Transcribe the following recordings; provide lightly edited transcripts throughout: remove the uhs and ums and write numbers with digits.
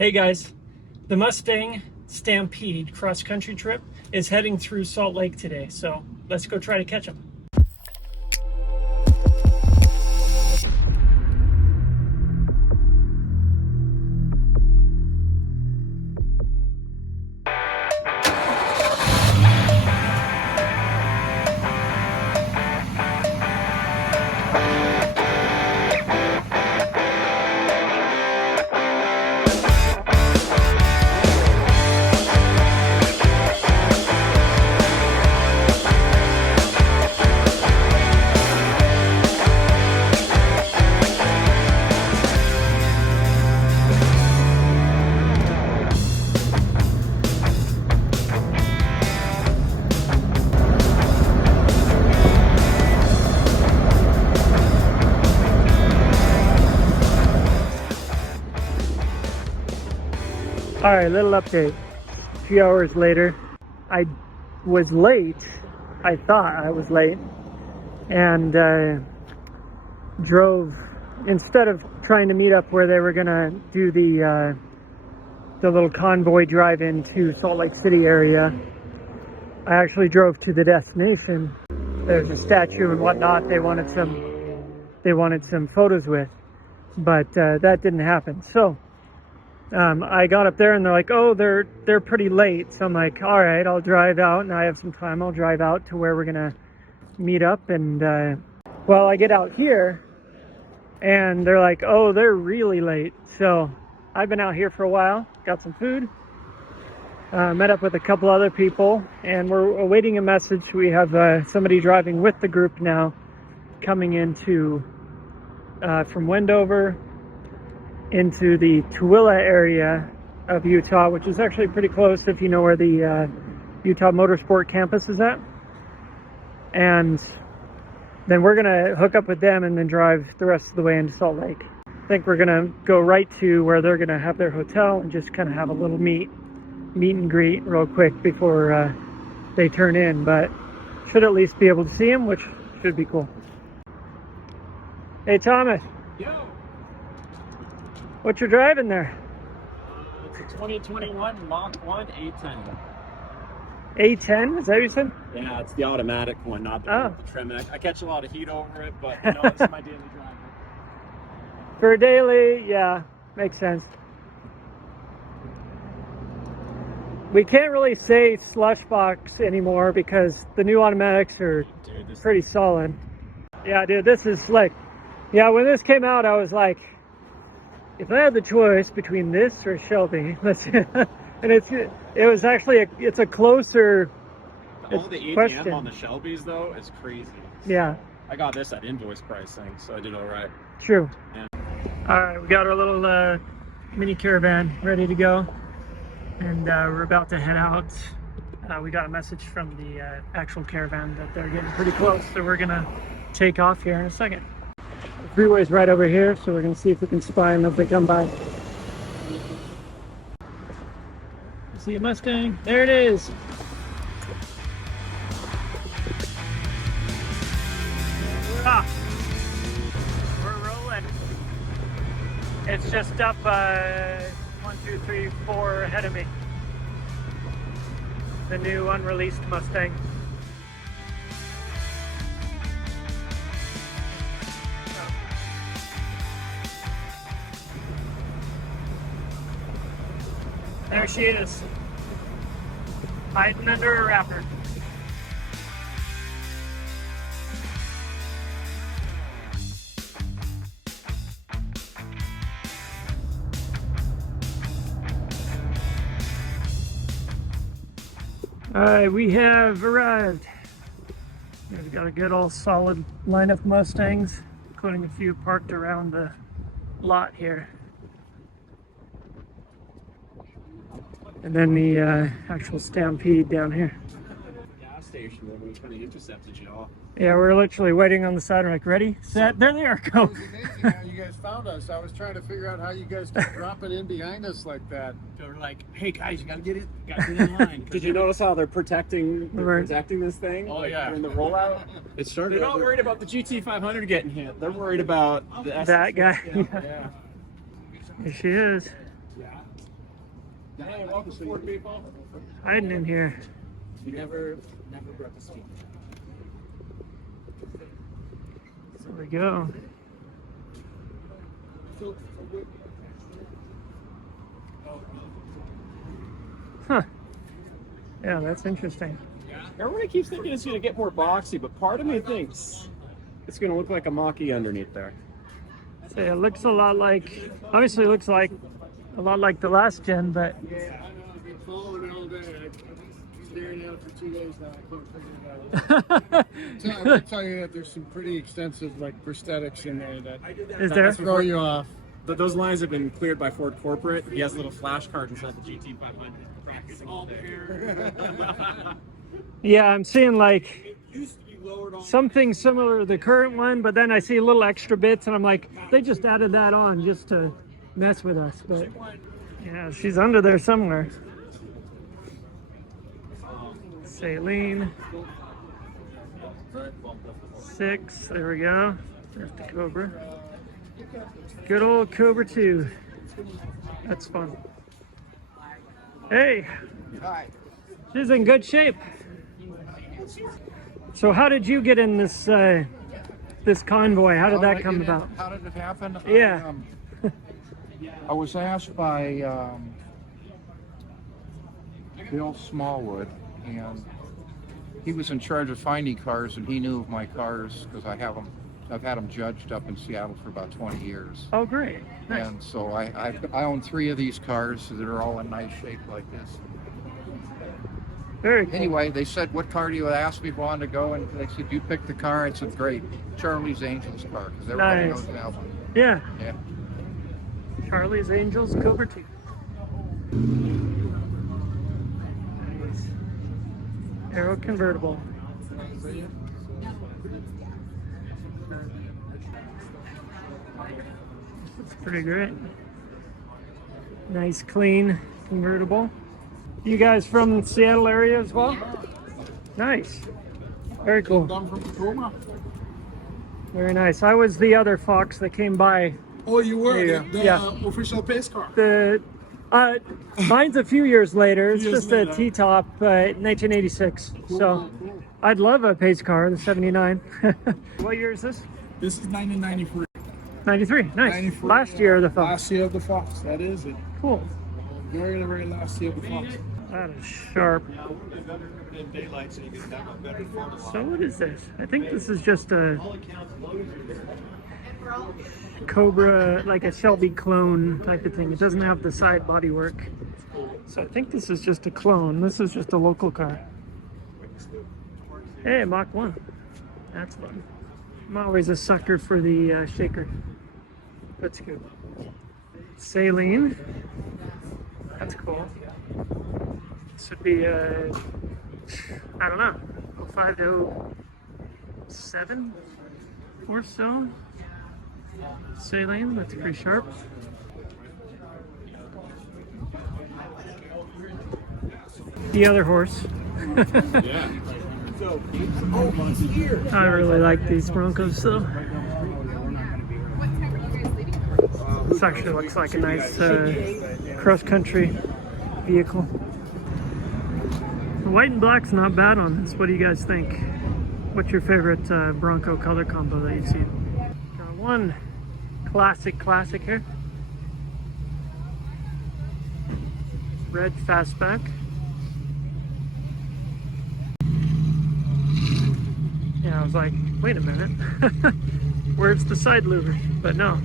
Hey guys, the Mustang Stampede cross-country trip is heading through Salt Lake today, so let's go try to catch them. All right, little update. A few hours later, I was late. I thought I was late, and drove, instead of trying to meet up where they were gonna do the little convoy drive into Salt Lake City area, I actually drove to the destination. There's a statue and whatnot they wanted some photos with, but that didn't happen. So I got up there and they're like, oh, they're pretty late. So I'm like, all right, I'll drive out, and I have some time. I'll drive out to where we're gonna meet up. And well, I get out here and they're like, oh, they're really late. So I've been out here for a while, got some food, met up with a couple other people, and we're awaiting a message. We have somebody driving with the group now, coming into from Wendover into the Tooele area of Utah, which is actually pretty close if you know where the Utah Motorsport campus is at. And then we're gonna hook up with them and then drive the rest of the way into Salt Lake. I think we're gonna go right to where they're gonna have their hotel and just kind of have a little meet and greet real quick before they turn in, but should at least be able to see them, which should be cool. Hey Thomas. Yo. What you driving there? It's a 2021 Mach 1 A10. A10? Is that what you said? Yeah, it's the automatic one, not the one with the trim. I catch a lot of heat over it, but you know, it's my daily driver. For daily, yeah, makes sense. We can't really say slush box anymore because the new automatics are pretty solid. Yeah, dude, this is slick. Yeah, when this came out, I was like, if I had the choice between this or Shelby, and it was actually it's a closer. All the ATM question on the Shelbys though is crazy. Yeah. I got this at invoice pricing, so I did all right. True. Yeah. All right, we got our little mini caravan ready to go, and we're about to head out. We got a message from the actual caravan that they're getting pretty close, so we're gonna take off here in a second. The freeway's right over here, so we're gonna see if we can spy them if they come by. See a Mustang? There it is. We're off. We're rolling. It's just up 1, 2, 3, 4 ahead of me. The new unreleased Mustang. There she is, hiding under a wrapper. All right, we have arrived. We've got a good old solid line of Mustangs, including a few parked around the lot here. And then the actual Stampede down here. Gas station where we kind of intercepted you all. Yeah, we're literally waiting on the side. We're like, ready, set, there they are, go. It was amazing how you guys found us. I was trying to figure out how you guys kept dropping in behind us like that. They were like, hey guys, you gotta get in line. Did you notice how they're protecting this thing? Oh yeah. During the rollout? It started. They're not worried about the GT500 getting hit. They're worried about the that guy. Yeah. Here she is. Yeah. Hey, welcome, Ford people. Hiding in here. Never broke a speed. There we go. Huh. Yeah, that's interesting. Everybody keeps thinking it's going to get more boxy, but part of me thinks it's going to look like a Mach-E underneath there. So it looks a lot like, obviously it looks like a lot like the last gen, but Yeah, I know. I've been following it all day. I've been staring at it for 2 days now. I can't figure it out. So I will tell you that there's some pretty extensive like prosthetics in there that is there? throw you off. But those lines have been cleared by Ford Corporate. He has a little flash card inside the GT500 practicing all there. Yeah, I'm seeing like something similar to the current one, but then I see little extra bits and I'm like, they just added that on just to mess with us. But yeah, she's under there somewhere. Saline. 6, there we go. There's the Cobra. Good old Cobra 2. That's fun. Hey, she's in good shape. So how did you get in this this convoy? How did that come about? How did it happen? Yeah. I was asked by Bill Smallwood, and he was in charge of finding cars, and he knew of my cars because I've had them judged up in Seattle for about 20 years. Oh, great. Nice. And so I own 3 of these cars that are all in nice shape like this. Very cool. Anyway, they said, what car do you ask me if I wanted to go? And they said, you picked the car. I said, great. Charlie's Angels car, because everybody Nice. knows that one. Yeah. Yeah. Charlie's Angels Cobra 2. Nice. Aero convertible. That's pretty great. Nice, clean convertible. You guys from the Seattle area as well? Nice. Very cool. I'm from Tacoma. Very nice. I was the other Fox that came by. Oh, you were Yeah. the Yeah. official pace car. The mine's a few years later. It's Years just a later. T-top, 1986. So Cool. I'd love a pace car, the 79. What year is this? This is 1993. 93. Nice. 93, Last year of the Fox. Last year of the Fox. That is it. Cool. Very last year of the Fox. That is sharp. So what is this? I think this is just a Cobra, like a Shelby clone type of thing. It doesn't have the side body work. So I think this is just a clone. This is just a local car. Hey, Mach 1. That's fun. I'm always a sucker for the shaker. That's good. Saline. That's cool. This would be, I don't know, 05 to 07 or so. Saline, that's pretty sharp. The other horse. I really like these Broncos though. This actually looks like a nice cross-country vehicle. The white and black's not bad on this. What do you guys think? What's your favorite Bronco color combo that you've seen? Got one classic here. Red fastback. Yeah, I was like, wait a minute. Where's the side louver? But no.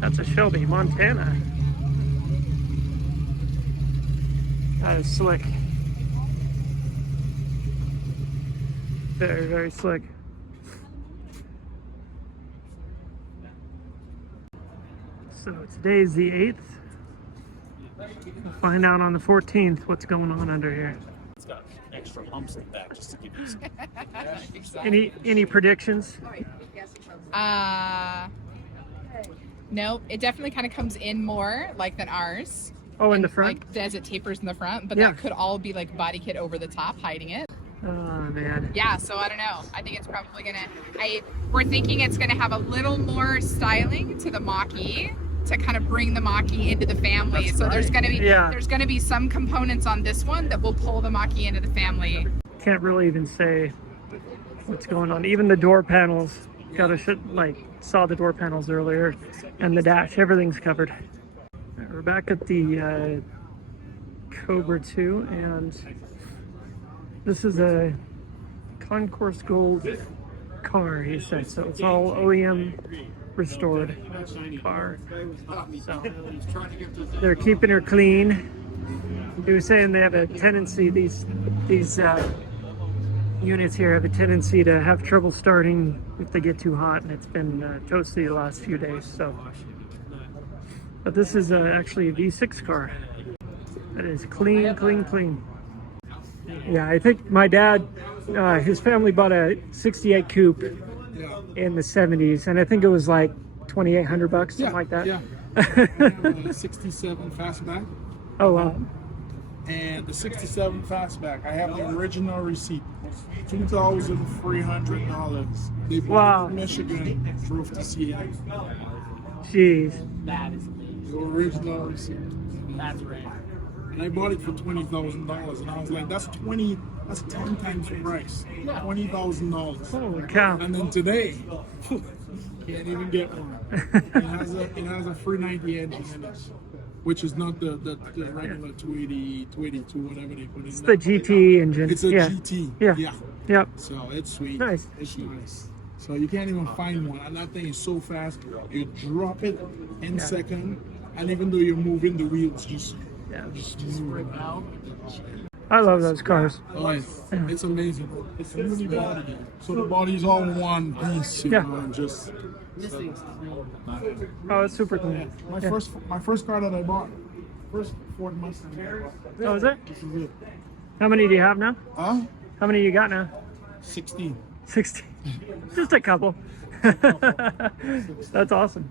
That's a Shelby, Montana. That is slick. Very slick. So today's the 8th. We'll find out on the 14th what's going on under here. It's got extra humps in the back just to give you Any predictions? No, it definitely kind of comes in more like than ours. Oh, in And, the front? Like as it tapers in the front, but Yeah. that could all be like body kit over the top hiding it. Oh man. Yeah, so I don't know. I think it's probably we're thinking it's gonna have a little more styling to the Mach-E to kind of bring the Mach-E into the family. So there's going to be there's going to be some components on this one that will pull the Mach-E into the family. Can't really even say what's going on. Even the door panels, saw the door panels earlier, and the dash, everything's covered. Right, we're back at the Cobra 2, and this is a Concourse Gold car, he said. So it's all OEM restored car. So they're keeping her clean. He was saying they have a tendency, these units here have a tendency to have trouble starting if they get too hot, and it's been toasty the last few days. So, but this is actually a V6 car. It is clean, clean, clean. Yeah, I think my dad, his family bought a 68 coupe in the 70s, and I think it was like $2,800, something like that. Yeah. I have a 67 fastback. Oh, wow. And the 67 fastback, I have the original receipt. $2,300. They bought it in Michigan, drove to Seattle. Jeez. The original receipt. That's right. And I bought it for $20,000, and I was like, that's 10 times the price. $20,000. Holy cow. And then today, can't even get one. It has a 390 engine in it, which is not the regular 280, 282, whatever they put in. It's the GT engine. It's a GT. Yeah. Yep. So it's sweet. Nice. It's nice. So you can't even find one, and that thing is so fast. You drop it in second, and even though you're moving, the wheels just move out. I love those cars. Oh, it's amazing. It's really body. So the body's all one piece, you know, and just. Oh, it's super clean. My first car that I bought, first Ford Mustang. Oh, is it? This is it. How many do you have now? Huh? How many you got now? 16. 60. Just a couple. That's awesome.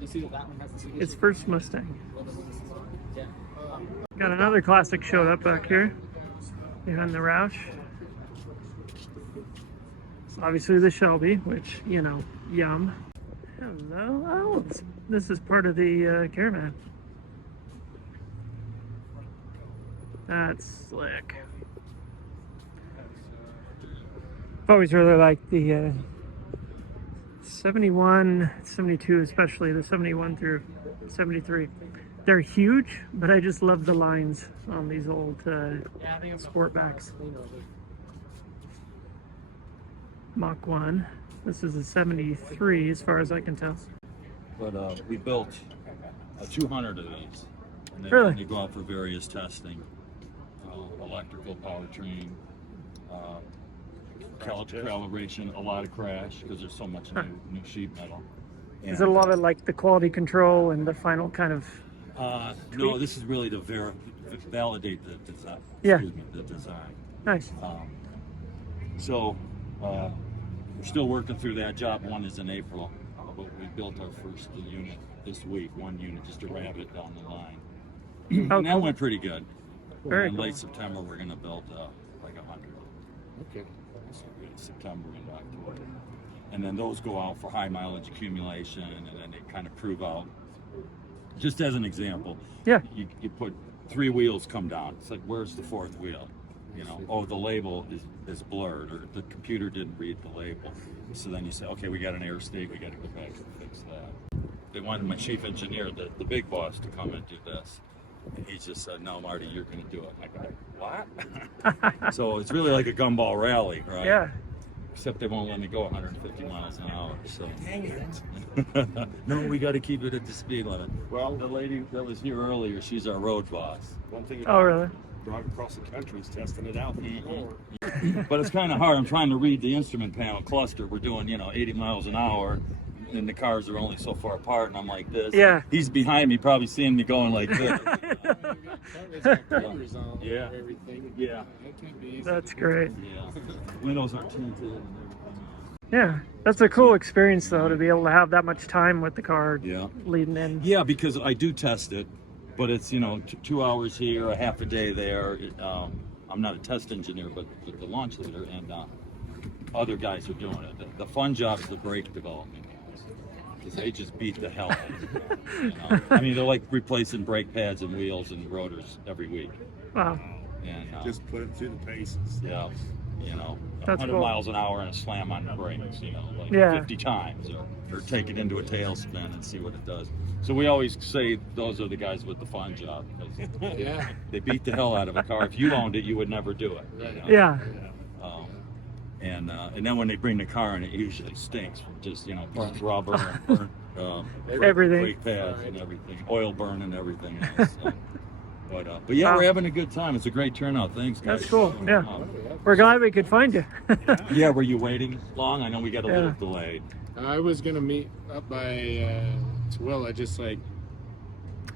It's first Mustang. Got another classic showed up back here behind the Roush. Obviously the Shelby, which, you know, yum. Hello. Oh, this is part of the Caravan. That's slick. I've always really liked the 71, 72, especially the 71 through 73. They're huge, but I just love the lines on these old Sportbacks. Mach 1. This is a 73 as far as I can tell. But we built 200 of these. And Really? they go out for various testing. Electrical, powertrain, calibration, a lot of crash because there's so much new sheet metal. And, Is it a lot of like the quality control and the final kind of... no, this is really to validate the design. Yeah. Excuse me, the design. Nice. So we're still working through that. Job 1 is in April, but we built our first unit this week. 1 unit just to wrap it down the line. Oh, And that cool. went pretty good. Very In cool. late September, we're going to build like 100. Okay. So September and October. And then those go out for high mileage accumulation, and then they kind of prove out. Just as an example, Yeah. you put 3 wheels come down. It's like, where's the 4th wheel? You know, oh, the label is blurred, or the computer didn't read the label. So then you say, okay, we got an air state, we got to go back and fix that. They wanted my chief engineer, the big boss, to come and do this. And he just said, no, Marty, you're going to do it. And I go, what? So it's really like a gumball rally, right? Yeah. Except they won't let me go 150 miles an hour. So no, we got to keep it at the speed limit. Well, the lady that was here earlier, she's our road boss. One thing Oh, really? driving across the country is testing it out. But it's kind of hard. I'm trying to read the instrument panel cluster. We're doing, 80 miles an hour, and the cars are only so far apart, and I'm like this. Yeah. He's behind me, probably seeing me going like this. Yeah. Yeah. That's great. Yeah. Windows are tinted and everything. Yeah. That's a cool experience, though, to be able to have that much time with the car Yeah. leading in. Yeah, because I do test it, but it's 2 hours here, a half a day there. I'm not a test engineer, but the launch leader, and other guys are doing it. The fun job is the brake development guys. because they just beat the hell out of it. You know? I mean, they're like replacing brake pads and wheels and rotors every week. Wow. And Just put it through the paces. yeah, you know, That's 100 cool. miles an hour and a slam on the brakes, you know, like Yeah. 50 times, or take it into a tailspin and see what it does. So we always say those are the guys with the fun job, 'cause Yeah. they beat the hell out of a car. If you owned it, you would never do it. You know? Yeah. And then when they bring the car in, it usually stinks from just, you know, burnt rubber and burnt Everything. brake pads and everything, oil burn and everything else. So. But yeah, Wow. we're having a good time. It's a great turnout. Thanks, guys. That's cool. Yeah. Um, We're glad we could find you. yeah, were you waiting long? I know we got a little Yeah. delayed. I was gonna meet up by Tooele, just like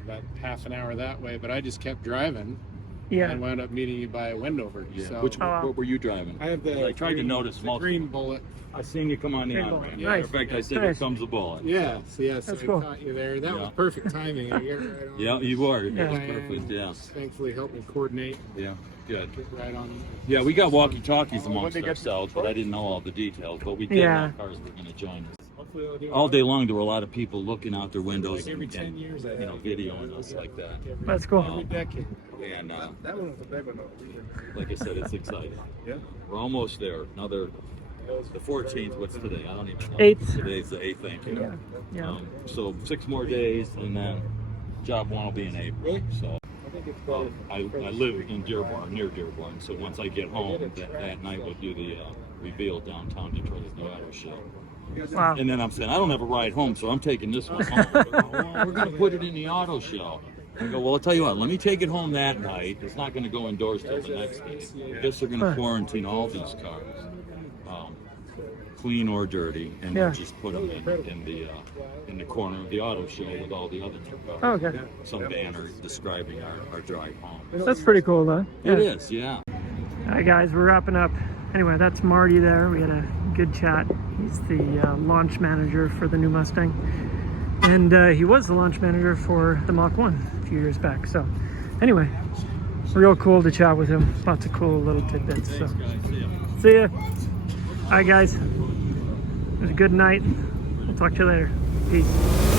about half an hour that way, but I just kept driving Yeah. and wound up meeting you by Wendover. Yeah. So Which Oh, wow. what were you driving? I have the I tried to green- notice the multiple. green bullet. I seen you come on the Green on bullet. ramp. Yeah. Nice. In fact, I said, Nice. here comes the bullet. Yeah, so yes, That's I cool. caught you there. That Yeah. was perfect timing. I get right on. Yeah, you were. It Yeah. was perfect. Yeah. Thankfully, helped me coordinate. Yeah. Good. Get right on. Yeah, we got walkie-talkies When amongst they get ourselves, but I didn't know all the details. But we did Yeah. know cars were going to join us. Hopefully, they'll do All it day long, there were a lot of people looking out their windows like every and 10 years. I you know, videoing us like that. That's cool. every decade. And That one was a big one. like I said, it's exciting. Yeah. We're almost there. Another, the 14th. What's today? I don't even know. 8th. Today's the 8th. Thank you. Yeah. Yeah. So 6 more days, and then job 1 will be in April. So I live in Dearborn, near Dearborn. So once I get home, that night we'll do the reveal downtown Detroit at the auto show. Wow. And then I'm saying I don't have a ride home, so I'm taking this one home. Well, we're going to put it in the auto show. I go, well, I'll tell you what, let me take it home that night. It's not going to go indoors till the next day. I guess they're going to quarantine all these cars, clean or dirty, and Yeah. just put them in the corner of the auto show with all the other new cars. Oh, okay. Some banner describing our drive home. That's pretty cool, though. It is, yeah. All right, guys, we're wrapping up. Anyway, that's Marty there. We had a good chat. He's the launch manager for the new Mustang. And he was the launch manager for the Mach 1 a few years back. So anyway, real cool to chat with him. Lots of cool little tidbits. So Thanks, guys. See ya. see ya. All right, guys. It was a good night. We'll talk to you later. Peace.